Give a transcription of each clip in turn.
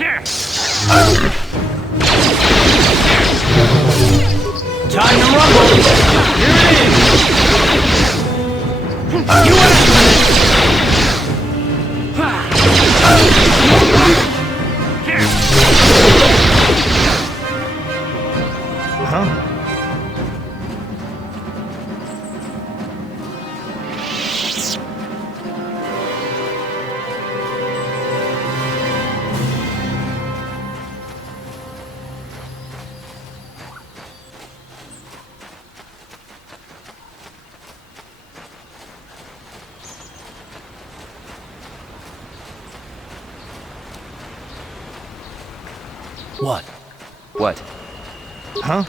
Here! Time to rumble! Here it is! You asked for this! Here! Huh? What? What? Huh?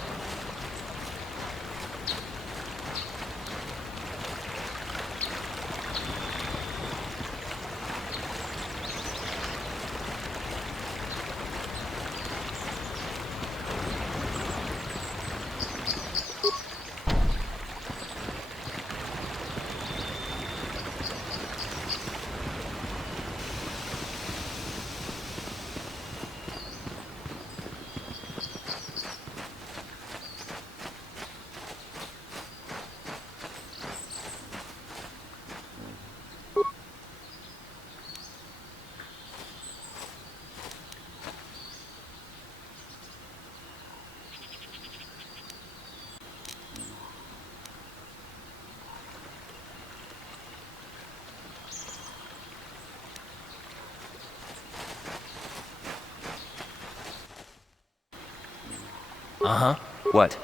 Uh-huh. What?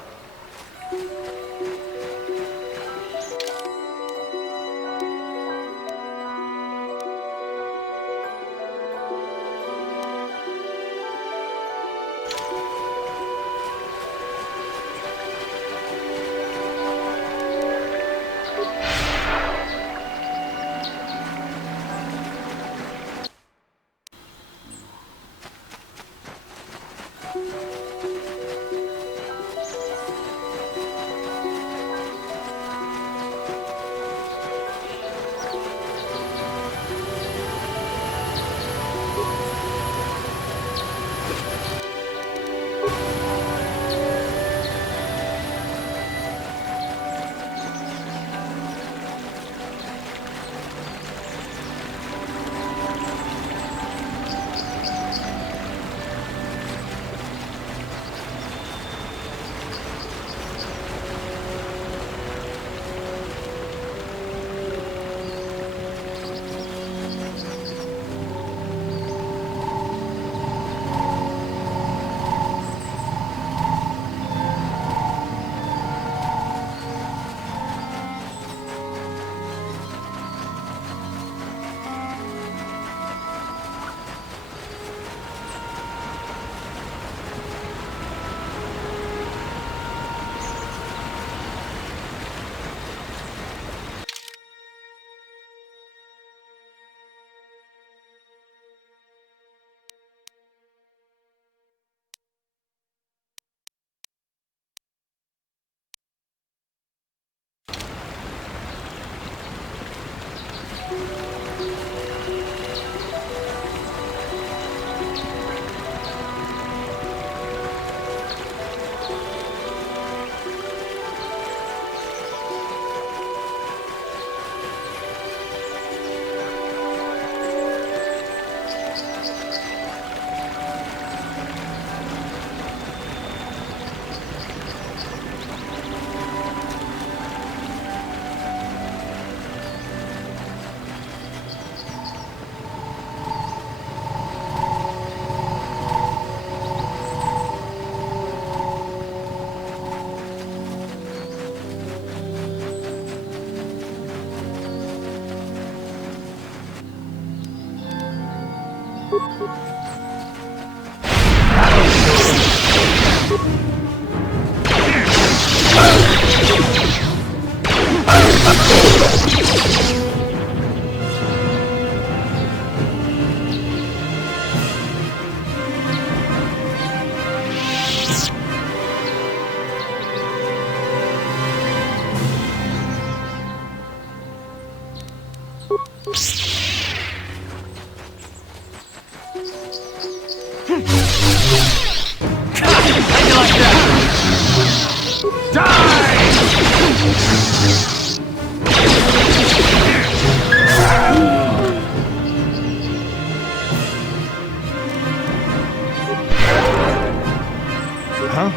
Huh?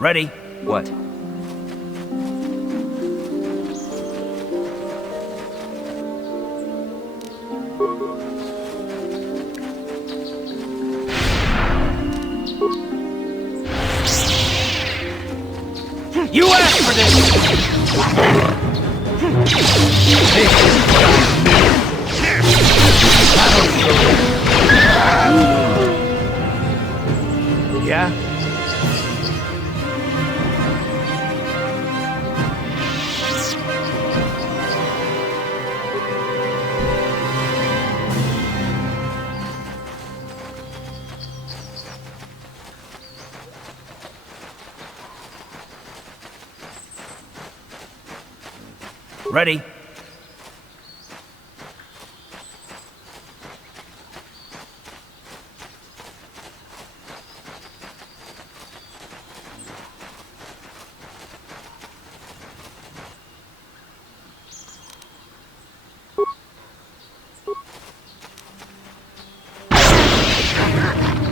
Ready? What? You asked for this! Yeah? Ready?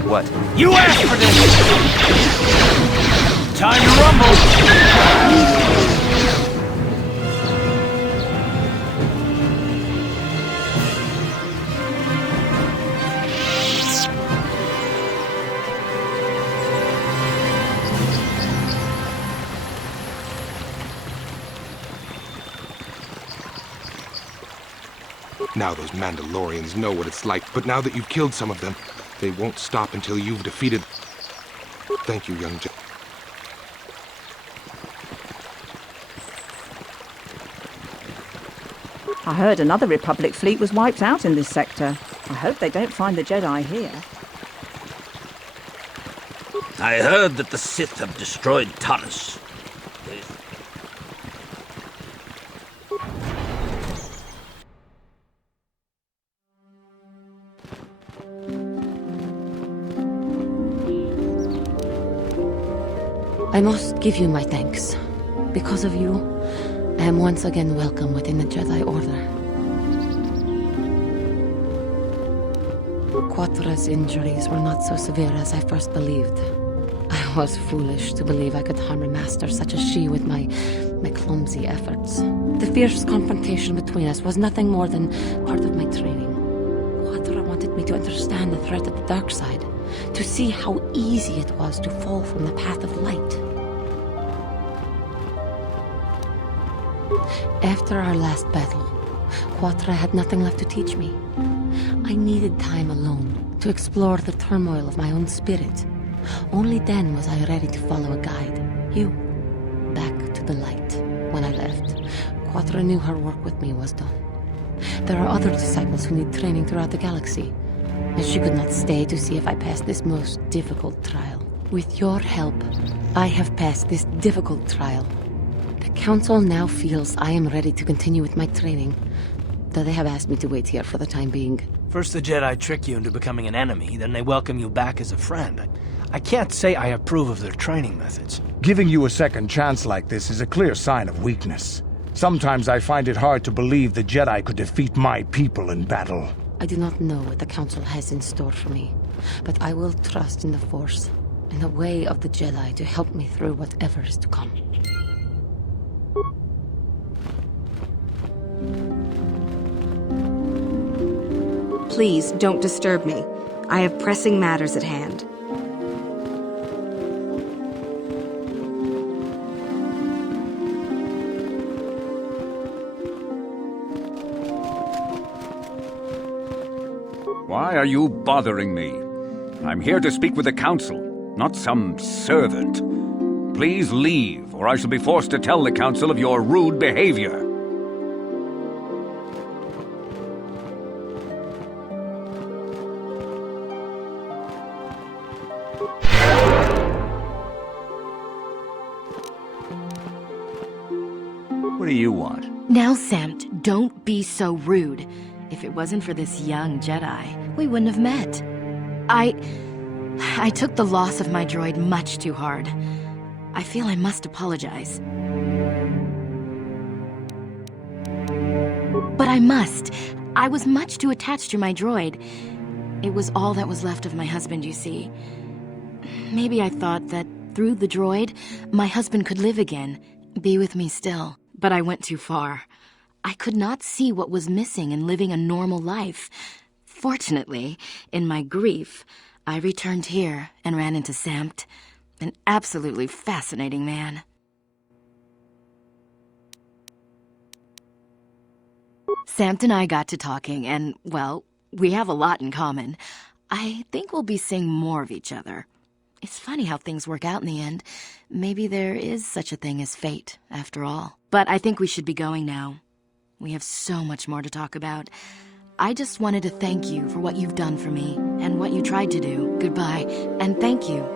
What? You asked for this! Time to rumble! Now those Mandalorians know what it's like, but now that you've killed some of them, they won't stop until you've defeated... Thank you, young Jedi. I heard another Republic fleet was wiped out in this sector. I hope they don't find the Jedi here. I heard that the Sith have destroyed Tanis. I must give you my thanks. Because of you, I am once again welcome within the Jedi Order. Quatra's injuries were not so severe as I first believed. I was foolish to believe I could harm a master such as she with my my clumsy efforts. The fierce confrontation between us was nothing more than part of my training. Kotor wanted me to understand the threat of the dark side, to see how easy it was to fall from the path of light. After our last battle, Kotor had nothing left to teach me. I needed time alone to explore the turmoil of my own spirit. Only then was I ready to follow a guide, you, back to the light. When I left, Kotor knew her work with me was done. There are other disciples who need training throughout the galaxy, and she could not stay to see if I passed this most difficult trial. With your help, I have passed this difficult trial. The Council now feels I am ready to continue with my training, though they have asked me to wait here for the time being. First the Jedi trick you into becoming an enemy, then they welcome you back as a friend. I can't say I approve of their training methods. Giving you a second chance like this is a clear sign of weakness. Sometimes I find it hard to believe the Jedi could defeat my people in battle. I do not know what the Council has in store for me, but I will trust in the Force, in the way of the Jedi to help me through whatever is to come. Please, don't disturb me. I have pressing matters at hand. Why are you bothering me? I'm here to speak with the Council, not some servant. Please leave, or I shall be forced to tell the Council of your rude behavior. What do you want? Now, Samt, don't be so rude. If it wasn't for this young Jedi, we wouldn't have met. I took the loss of my droid much too hard. I feel I must apologize. But I must. I was much too attached to my droid. It was all that was left of my husband, you see. Maybe I thought that through the droid, my husband could live again, be with me still. But I went too far. I could not see what was missing in living a normal life. Fortunately, in my grief, I returned here and ran into Samt, an absolutely fascinating man. Samt and I got to talking, and, well, we have a lot in common. I think we'll be seeing more of each other. It's funny how things work out in the end. Maybe there is such a thing as fate, after all. But I think we should be going now. We have so much more to talk about. I just wanted to thank you for what you've done for me, and what you tried to do. Goodbye, and thank you.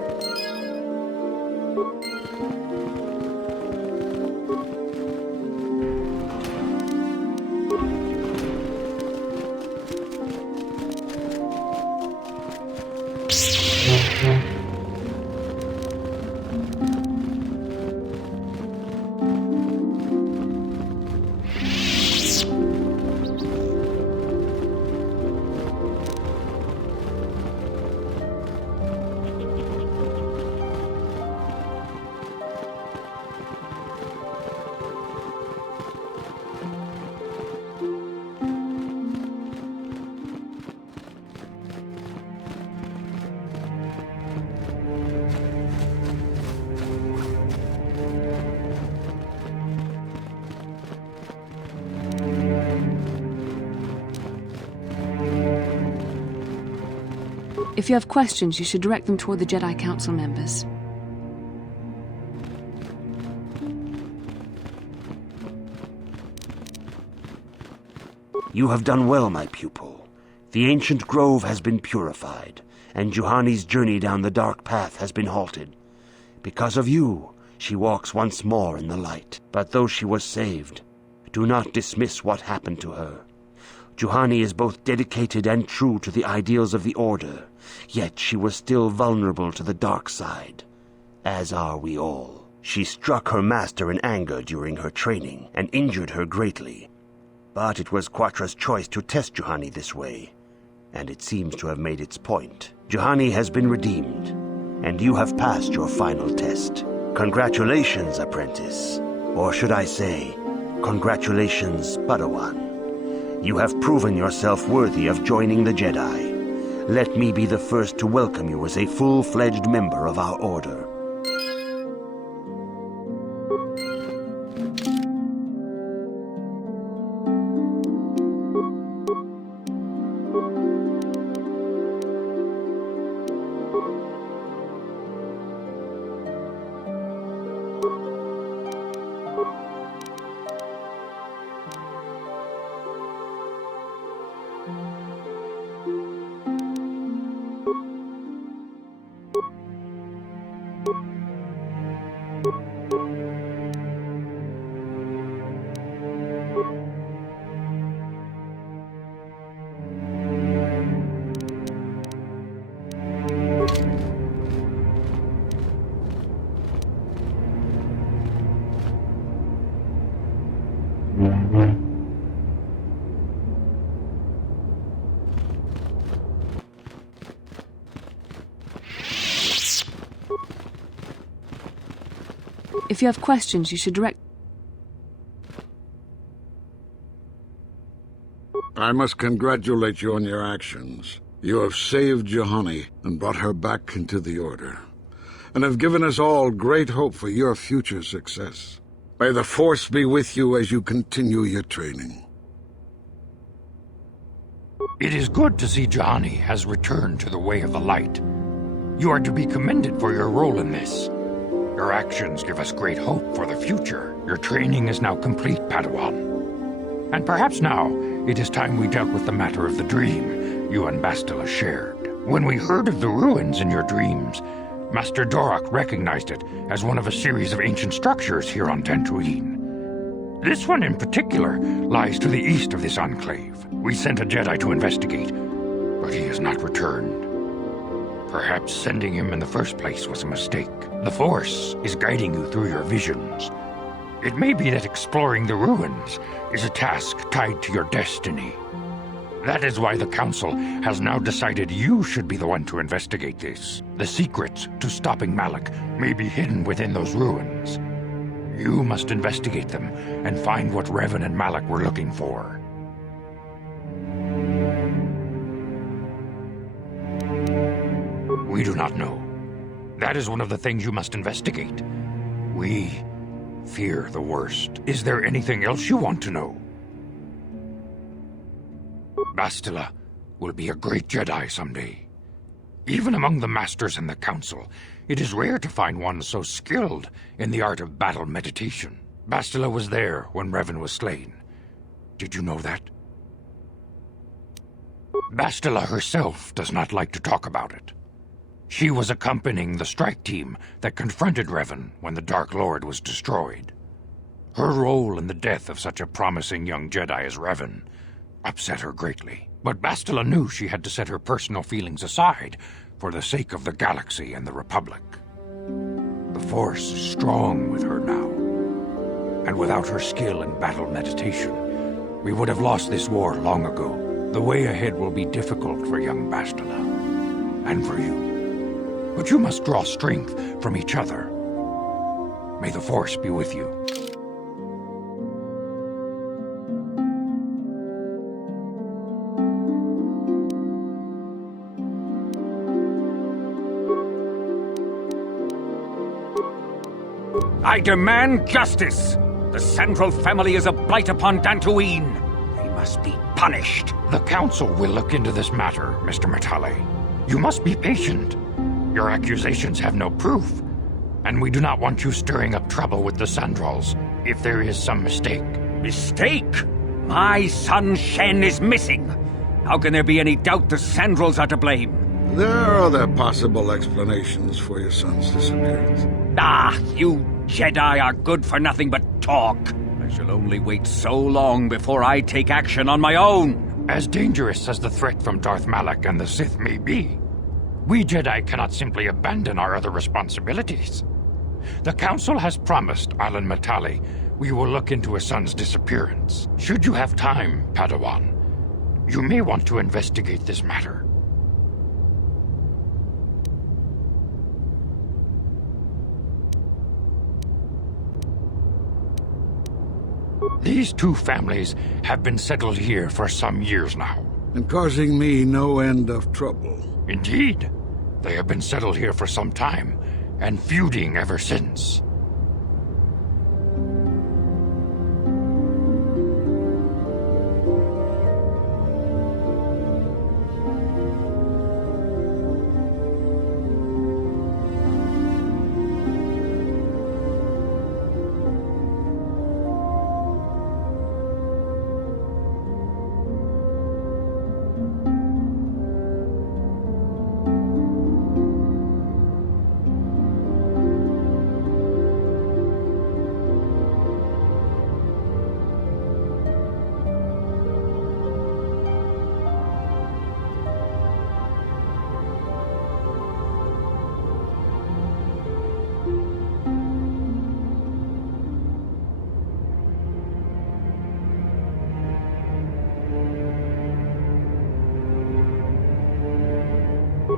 If you have questions, you should direct them toward the Jedi Council members. You have done well, my pupil. The ancient grove has been purified, and Juhani's journey down the dark path has been halted. Because of you, she walks once more in the light. But though she was saved, do not dismiss what happened to her. Juhani is both dedicated and true to the ideals of the Order, yet she was still vulnerable to the dark side, as are we all. She struck her master in anger during her training, and injured her greatly. But it was Quatra's choice to test Juhani this way, and it seems to have made its point. Juhani has been redeemed, and you have passed your final test. Congratulations, apprentice. Or should I say, congratulations, Padawan. You have proven yourself worthy of joining the Jedi. Let me be the first to welcome you as a full-fledged member of our order. If you have questions, you should direct... I must congratulate you on your actions. You have saved Juhani and brought her back into the Order, and have given us all great hope for your future success. May the Force be with you as you continue your training. It is good to see Juhani has returned to the way of the light. You are to be commended for your role in this. Your actions give us great hope for the future. Your training is now complete, Padawan. And perhaps now, it is time we dealt with the matter of the dream you and Bastila shared. When we heard of the ruins in your dreams, Master Dorak recognized it as one of a series of ancient structures here on Dantooine. This one in particular lies to the east of this enclave. We sent a Jedi to investigate, but he has not returned. Perhaps sending him in the first place was a mistake. The Force is guiding you through your visions. It may be that exploring the ruins is a task tied to your destiny. That is why the Council has now decided you should be the one to investigate this. The secrets to stopping Malak may be hidden within those ruins. You must investigate them and find what Revan and Malak were looking for. We do not know. That is one of the things you must investigate. We fear the worst. Is there anything else you want to know? Bastila will be a great Jedi someday. Even among the Masters and the Council, it is rare to find one so skilled in the art of battle meditation. Bastila was there when Revan was slain. Did you know that? Bastila herself does not like to talk about it. She was accompanying the strike team that confronted Revan when the Dark Lord was destroyed. Her role in the death of such a promising young Jedi as Revan upset her greatly. But Bastila knew she had to set her personal feelings aside for the sake of the galaxy and the Republic. The Force is strong with her now. And without her skill in battle meditation, we would have lost this war long ago. The way ahead will be difficult for young Bastila, and for you. But you must draw strength from each other. May the Force be with you. I demand justice! The Central family is a blight upon Dantooine. They must be punished. The Council will look into this matter, Mr. Matale. You must be patient. Your accusations have no proof, and we do not want you stirring up trouble with the Sandrals if there is some mistake. Mistake? My son Shen is missing. How can there be any doubt the Sandrals are to blame? There are other possible explanations for your son's disappearance. Ah, you Jedi are good for nothing but talk. I shall only wait so long before I take action on my own. As dangerous as the threat from Darth Malak and the Sith may be, we Jedi cannot simply abandon our other responsibilities. The Council has promised Alan Matale we will look into his son's disappearance. Should you have time, Padawan, you may want to investigate this matter. These two families have been settled here for some years now. And causing me no end of trouble. Indeed. They have been settled here for some time, and feuding ever since.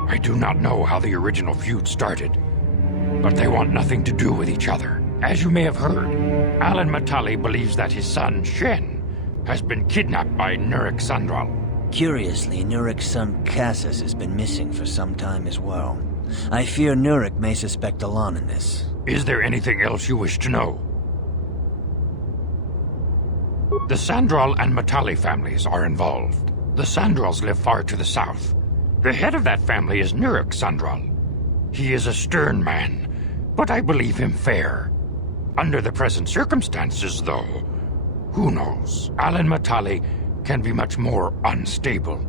I do not know how the original feud started, but they want nothing to do with each other. As you may have heard, Alan Matali believes that his son, Shen, has been kidnapped by Nurik Sandral. Curiously, Nurik's son Cassus has been missing for some time as well. I fear Nurik may suspect Alan in this. Is there anything else you wish to know? The Sandral and Matali families are involved. The Sandrals live far to the south. The head of that family is Nurik Sandral. He is a stern man, but I believe him fair. Under the present circumstances, though, who knows? Alan Matali can be much more unstable.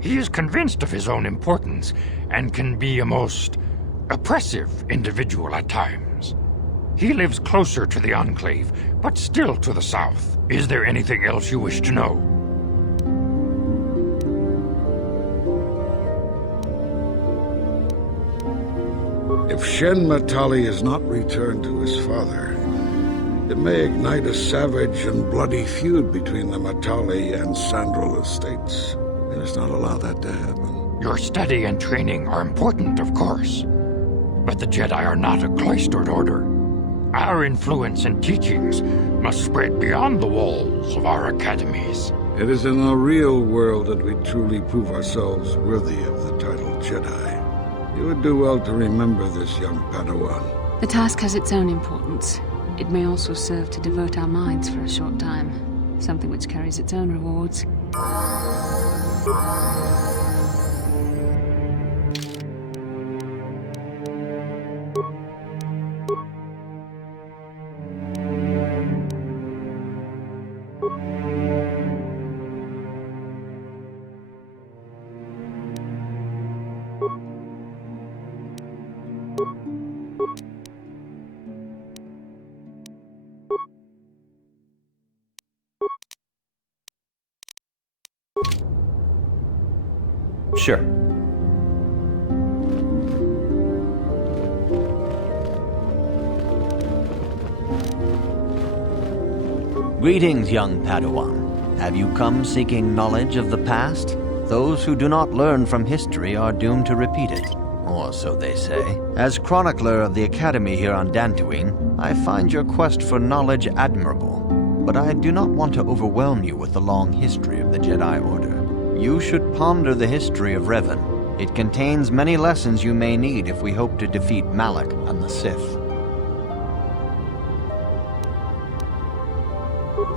He is convinced of his own importance and can be a most oppressive individual at times. He lives closer to the Enclave, but still to the south. Is there anything else you wish to know? If Shen Matali is not returned to his father, it may ignite a savage and bloody feud between the Matali and Sandral estates. We must not allow that to happen. Your study and training are important, of course, but the Jedi are not a cloistered order. Our influence and teachings must spread beyond the walls of our academies. It is in the real world that we truly prove ourselves worthy of the title Jedi. You would do well to remember this, young Padawan. The task has its own importance. It may also serve to divert our minds for a short time, something which carries its own rewards. Sure. Greetings, young Padawan. Have you come seeking knowledge of the past? Those who do not learn from history are doomed to repeat it, or so they say. As chronicler of the Academy here on Dantooine, I find your quest for knowledge admirable, but I do not want to overwhelm you with the long history of the Jedi Order. You should ponder the history of Revan. It contains many lessons you may need if we hope to defeat Malak and the Sith.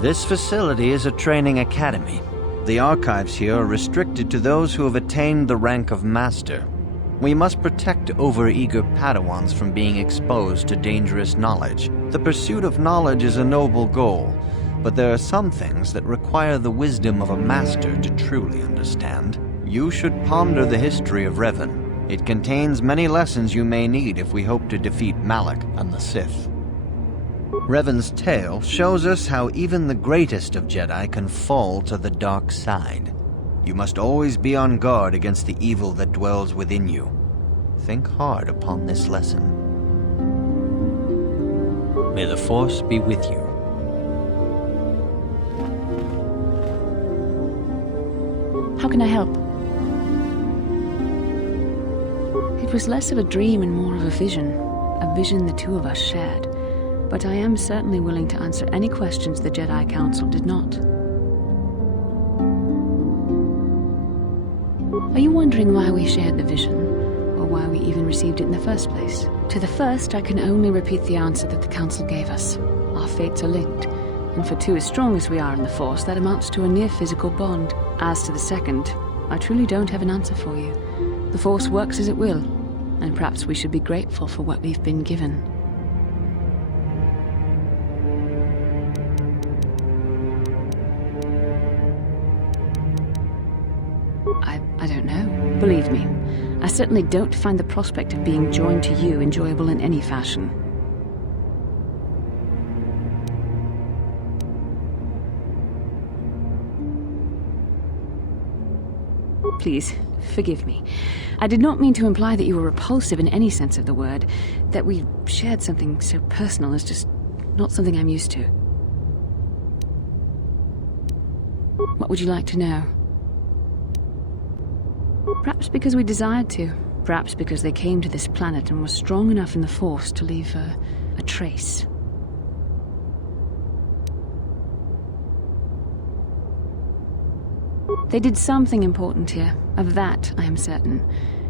This facility is a training academy. The archives here are restricted to those who have attained the rank of Master. We must protect overeager Padawans from being exposed to dangerous knowledge. The pursuit of knowledge is a noble goal, but there are some things that require the wisdom of a master to truly understand. You should ponder the history of Revan. It contains many lessons you may need if we hope to defeat Malak and the Sith. Revan's tale shows us how even the greatest of Jedi can fall to the dark side. You must always be on guard against the evil that dwells within you. Think hard upon this lesson. May the Force be with you. How can I help? It was less of a dream and more of a vision the two of us shared. but I am certainly willing to answer any questions the Jedi Council did not. Are you wondering why we shared the vision, or why we even received it in the first place? To the first, I can only repeat the answer that the Council gave us. Our fates are linked, and for two as strong as we are in the Force, that amounts to a near physical bond. As to the second, I truly don't have an answer for you. The Force works as it will, and perhaps we should be grateful for what we've been given. I don't know. Believe me, I certainly don't find the prospect of being joined to you enjoyable in any fashion. Please, forgive me. I did not mean to imply that you were repulsive in any sense of the word. That we shared something so personal is just not something I'm used to. What would you like to know? Perhaps because we desired to. Perhaps because they came to this planet and were strong enough in the Force to leave a trace. They did something important here. Of that, I am certain.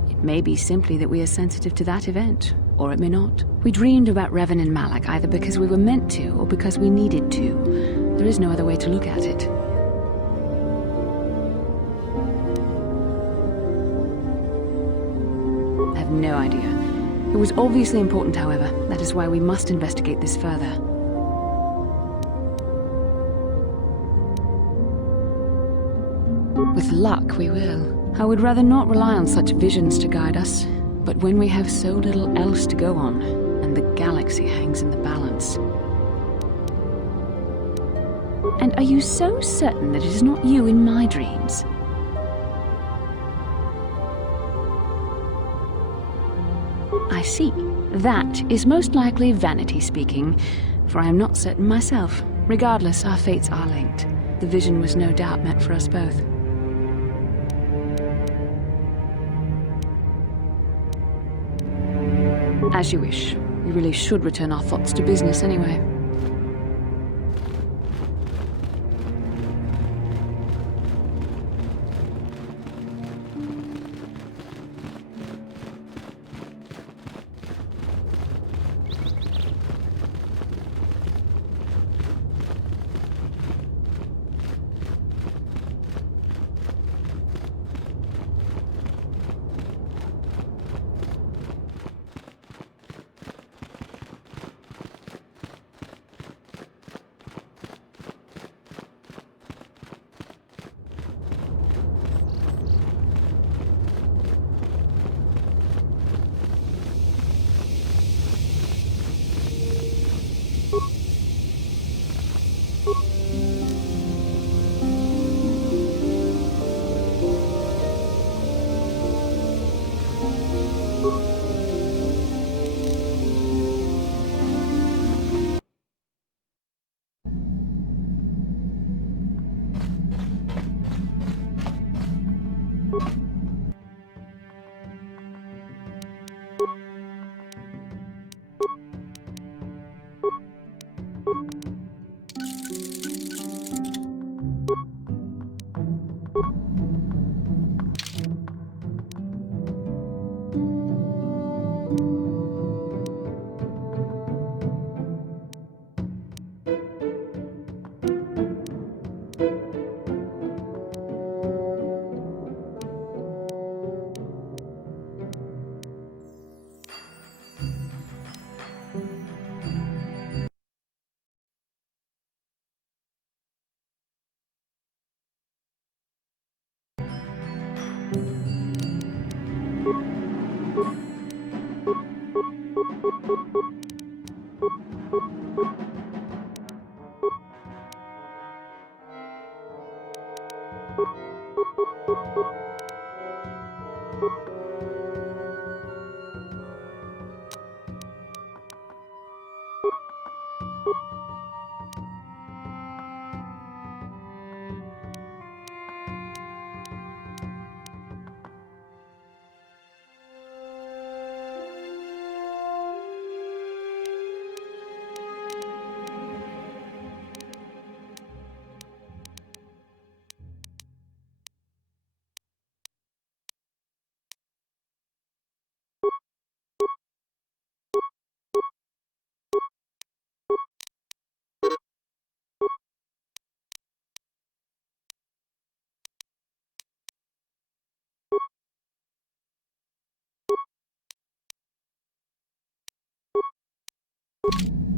It may be simply that we are sensitive to that event, or it may not. We dreamed about Revan and Malak either because we were meant to, or because we needed to. There is no other way to look at it. I have no idea. It was obviously important, however. That is why we must investigate this further. With luck, we will. I would rather not rely on such visions to guide us. But when we have so little else to go on, and the galaxy hangs in the balance... And are you so certain that it is not you in my dreams? I see. That is most likely vanity speaking, for I am not certain myself. Regardless, our fates are linked. The vision was no doubt meant for us both. As you wish. We really should return our thoughts to business anyway. you.